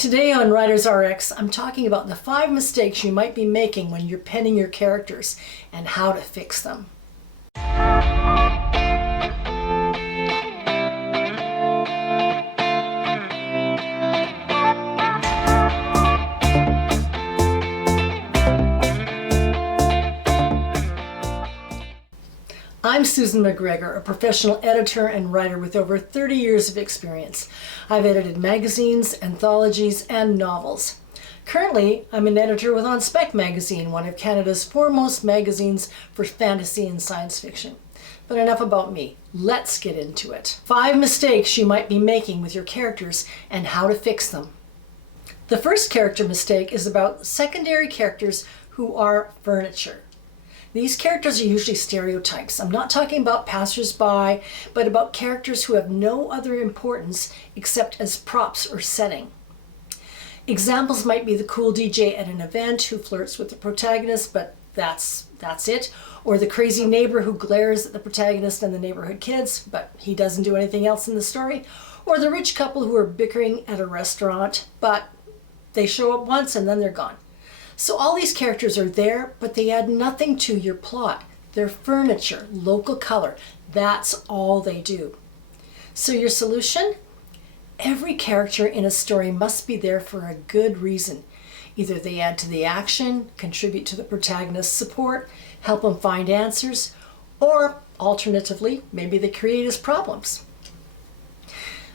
Today on Writers RX, I'm talking about the 5 mistakes you might be making when you're penning your characters and how to fix them. I'm Susan MacGregor, a professional editor and writer with over 30 years of experience. I've edited magazines, anthologies, and novels. Currently, I'm an editor with On Spec magazine, one of Canada's foremost magazines for fantasy and science fiction. But enough about me. Let's get into it. 5 mistakes you might be making with your characters and how to fix them. The first character mistake is about secondary characters who are furniture. These characters are usually stereotypes. I'm not talking about passers-by, but about characters who have no other importance except as props or setting. Examples might be the cool DJ at an event who flirts with the protagonist, but that's it. Or the crazy neighbor who glares at the protagonist and the neighborhood kids, but he doesn't do anything else in the story. Or the rich couple who are bickering at a restaurant, but they show up once and then they're gone. So all these characters are there, but they add nothing to your plot. They're furniture, local color. That's all they do. So your solution? Every character in a story must be there for a good reason. Either they add to the action, contribute to the protagonist's support, help him find answers, or alternatively, maybe they create his problems.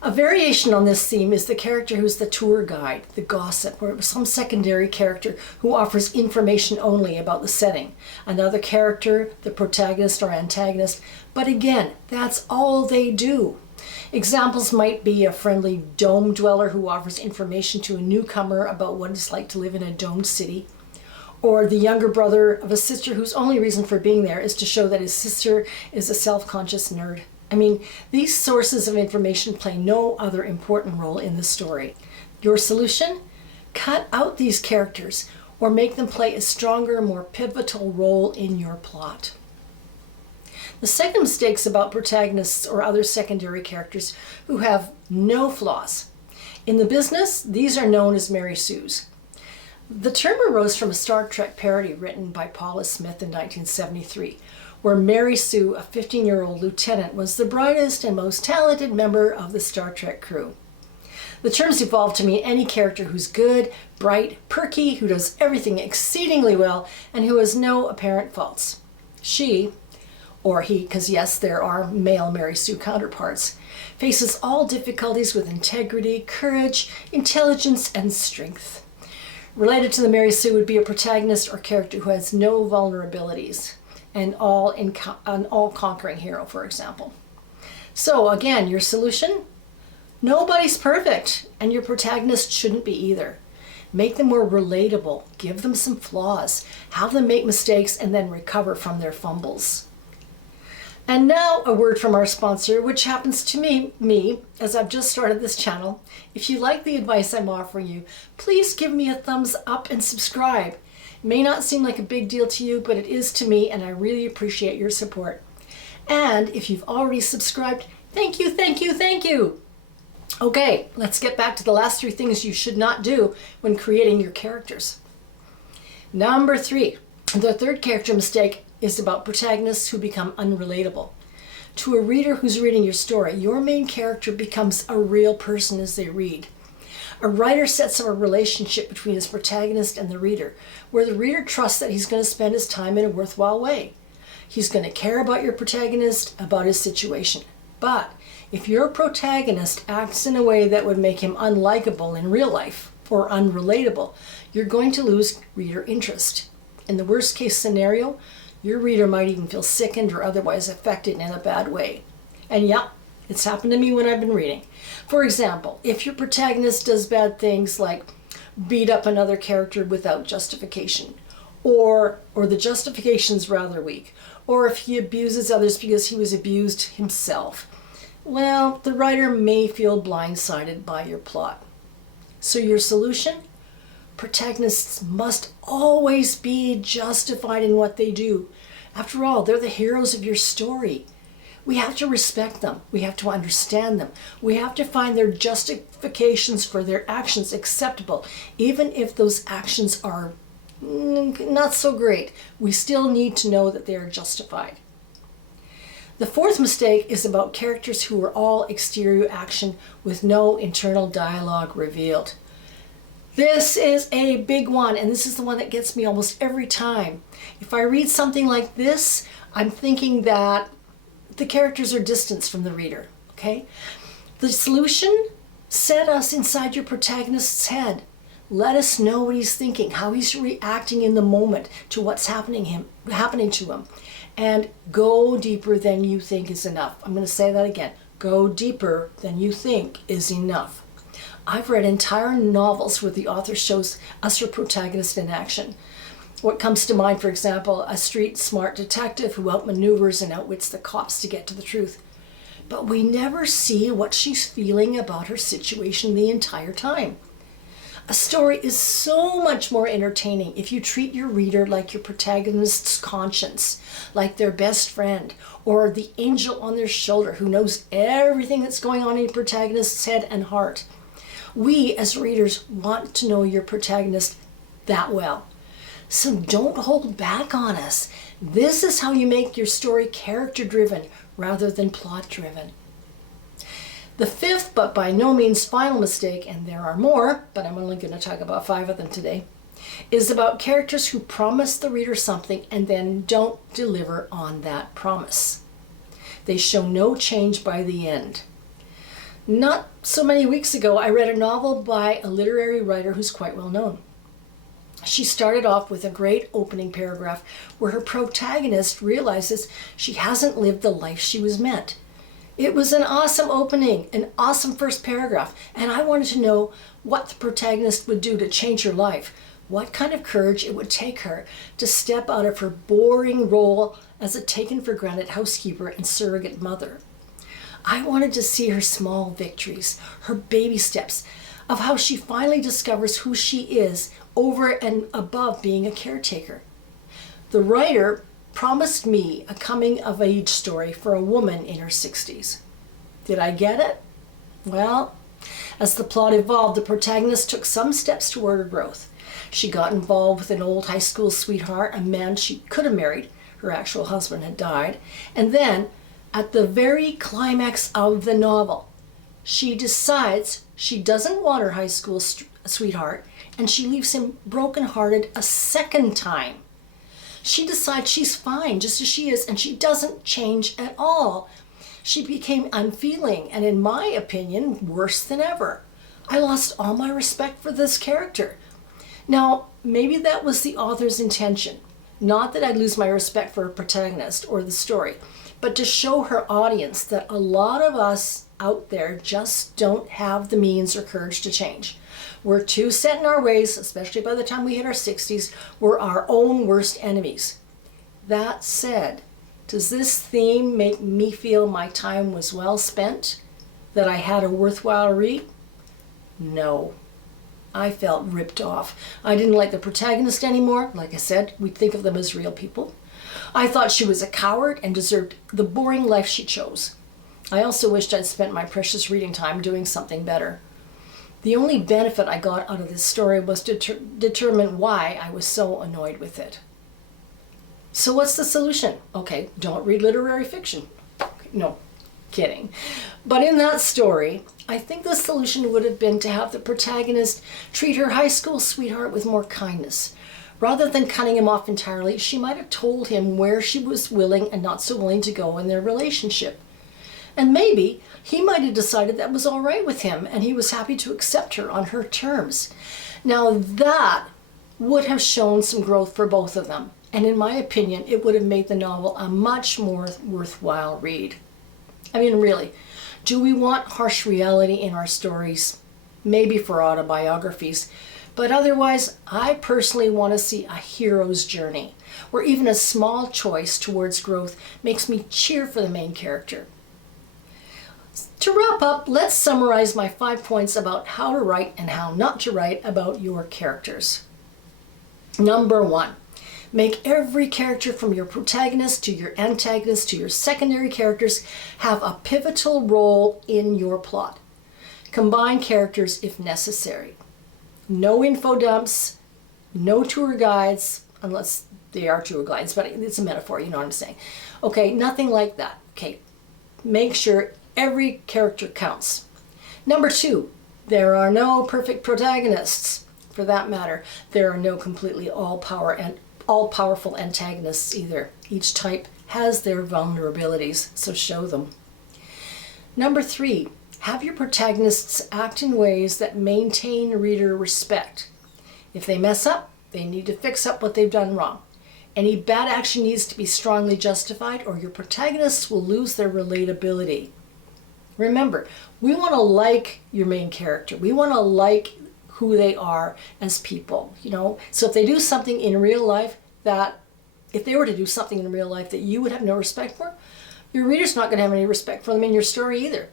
A variation on this theme is the character who's the tour guide, the gossip, or some secondary character who offers information only about the setting. Another character, the protagonist or antagonist, but again, that's all they do. Examples might be a friendly dome dweller who offers information to a newcomer about what it's like to live in a domed city, or the younger brother of a sister whose only reason for being there is to show that his sister is a self-conscious nerd. I mean, these sources of information play no other important role in the story. Your solution? Cut out these characters or make them play a stronger, more pivotal role in your plot. The second mistake is about protagonists or other secondary characters who have no flaws. In the business, these are known as Mary Sues. The term arose from a Star Trek parody written by Paula Smith in 1973. Where Mary Sue, a 15-year-old lieutenant, was the brightest and most talented member of the Star Trek crew. The terms evolved to mean any character who's good, bright, perky, who does everything exceedingly well, and who has no apparent faults. She, or he, because yes, there are male Mary Sue counterparts, faces all difficulties with integrity, courage, intelligence, and strength. Related to the Mary Sue would be a protagonist or character who has no vulnerabilities. An all-conquering hero, for example. So again, your solution? Nobody's perfect, and your protagonist shouldn't be either. Make them more relatable, give them some flaws, have them make mistakes, and then recover from their fumbles. And now a word from our sponsor, which happens to me, as I've just started this channel. If you like the advice I'm offering you, please give me a thumbs up and subscribe. It may not seem like a big deal to you, but it is to me, and I really appreciate your support. And if you've already subscribed, thank you, thank you, thank you. Okay, let's get back to the last 3 things you should not do when creating your characters. Number 3, the third character mistake is about protagonists who become unrelatable. To a reader who's reading your story, your main character becomes a real person as they read. A writer sets up a relationship between his protagonist and the reader, where the reader trusts that he's going to spend his time in a worthwhile way. He's going to care about your protagonist, about his situation. But if your protagonist acts in a way that would make him unlikable in real life, or unrelatable, you're going to lose reader interest. In the worst case scenario, your reader might even feel sickened or otherwise affected in a bad way. And yeah, it's happened to me when I've been reading. For example, if your protagonist does bad things like beat up another character without justification, or the justification's rather weak, or if he abuses others because he was abused himself, well, the writer may feel blindsided by your plot. So your solution? Protagonists must always be justified in what they do. After all, they're the heroes of your story. We have to respect them. We have to understand them. We have to find their justifications for their actions acceptable, even if those actions are not so great. We still need to know that they are justified. The fourth mistake is about characters who are all exterior action with no internal dialogue revealed. This is a big one, and this is the one that gets me almost every time. If I read something like this, I'm thinking that the characters are distanced from the reader, okay? The solution: set us inside your protagonist's head. Let us know what he's thinking, how he's reacting in the moment to what's happening to him. And go deeper than you think is enough. I'm going to say that again. Go deeper than you think is enough. I've read entire novels where the author shows us her protagonist in action. What comes to mind, for example, a street smart detective who outmaneuvers and outwits the cops to get to the truth. But we never see what she's feeling about her situation the entire time. A story is so much more entertaining if you treat your reader like your protagonist's conscience, like their best friend, or the angel on their shoulder who knows everything that's going on in your protagonist's head and heart. We, as readers, want to know your protagonist that well. So don't hold back on us. This is how you make your story character-driven rather than plot-driven. The fifth, but by no means final mistake, and there are more, but I'm only going to talk about 5 of them today, is about characters who promise the reader something and then don't deliver on that promise. They show no change by the end. Not so many weeks ago, I read a novel by a literary writer who's quite well known. She started off with a great opening paragraph where her protagonist realizes she hasn't lived the life she was meant. It was an awesome opening, an awesome first paragraph, and I wanted to know what the protagonist would do to change her life, what kind of courage it would take her to step out of her boring role as a taken-for-granted housekeeper and surrogate mother. I wanted to see her small victories, her baby steps, of how she finally discovers who she is over and above being a caretaker. The writer promised me a coming-of-age story for a woman in her 60s. Did I get it? Well, as the plot evolved, the protagonist took some steps toward her growth. She got involved with an old high school sweetheart, a man she could have married. Her actual husband had died. And then, at the very climax of the novel, she decides she doesn't want her high school sweetheart, and she leaves him brokenhearted a second time. She decides she's fine just as she is, and she doesn't change at all. She became unfeeling, and in my opinion, worse than ever. I lost all my respect for this character. Now, maybe that was the author's intention. Not that I'd lose my respect for her protagonist or the story, but to show her audience that a lot of us out there just don't have the means or courage to change. We're too set in our ways, especially by the time we hit our 60s. We're our own worst enemies. That said, does this theme make me feel my time was well spent? That I had a worthwhile read? No. I felt ripped off. I didn't like the protagonist anymore. Like I said, we think of them as real people. I thought she was a coward and deserved the boring life she chose. I also wished I'd spent my precious reading time doing something better. The only benefit I got out of this story was to determine why I was so annoyed with it. So what's the solution? Okay, don't read literary fiction. No, kidding. But in that story, I think the solution would have been to have the protagonist treat her high school sweetheart with more kindness. Rather than cutting him off entirely, she might have told him where she was willing and not so willing to go in their relationship. And maybe he might have decided that was all right with him and he was happy to accept her on her terms. Now that would have shown some growth for both of them. And in my opinion, it would have made the novel a much more worthwhile read. I mean, really, do we want harsh reality in our stories? Maybe for autobiographies. But otherwise, I personally want to see a hero's journey, where even a small choice towards growth makes me cheer for the main character. To wrap up, let's summarize my 5 points about how to write and how not to write about your characters. Number 1, Make every character from your protagonist to your antagonist to your secondary characters have a pivotal role in your plot. Combine characters if necessary. No info dumps, no tour guides, unless they are tour guides, but it's a metaphor, you know what I'm saying. Okay, nothing like that. Okay, make sure every character counts. Number 2, there are no perfect protagonists. For that matter, there are no completely all-powerful antagonists either. Each type has their vulnerabilities, so show them. Number 3, have your protagonists act in ways that maintain reader respect. If they mess up, they need to fix up what they've done wrong. Any bad action needs to be strongly justified or your protagonists will lose their relatability. Remember, we want to like your main character. We want to like who they are as people, you know. So if they do something in real life if they were to do something in real life that you would have no respect for, your reader's not going to have any respect for them in your story either.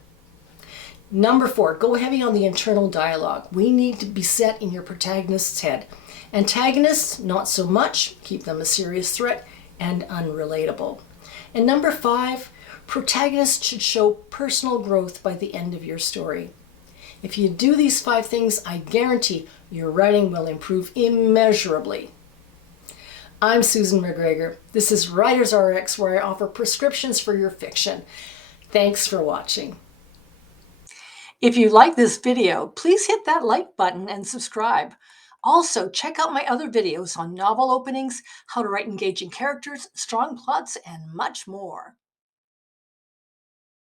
Number 4, go heavy on the internal dialogue. We need to be set in your protagonist's head. Antagonists, not so much. Keep them a serious threat and unrelatable. And number 5, protagonists should show personal growth by the end of your story. If you do these 5 things, I guarantee your writing will improve immeasurably. I'm Susan MacGregor. This is Writers RX, where I offer prescriptions for your fiction. Thanks for watching. If you like this video, please hit that like button and subscribe. Also, check out my other videos on novel openings, how to write engaging characters, strong plots, and much more.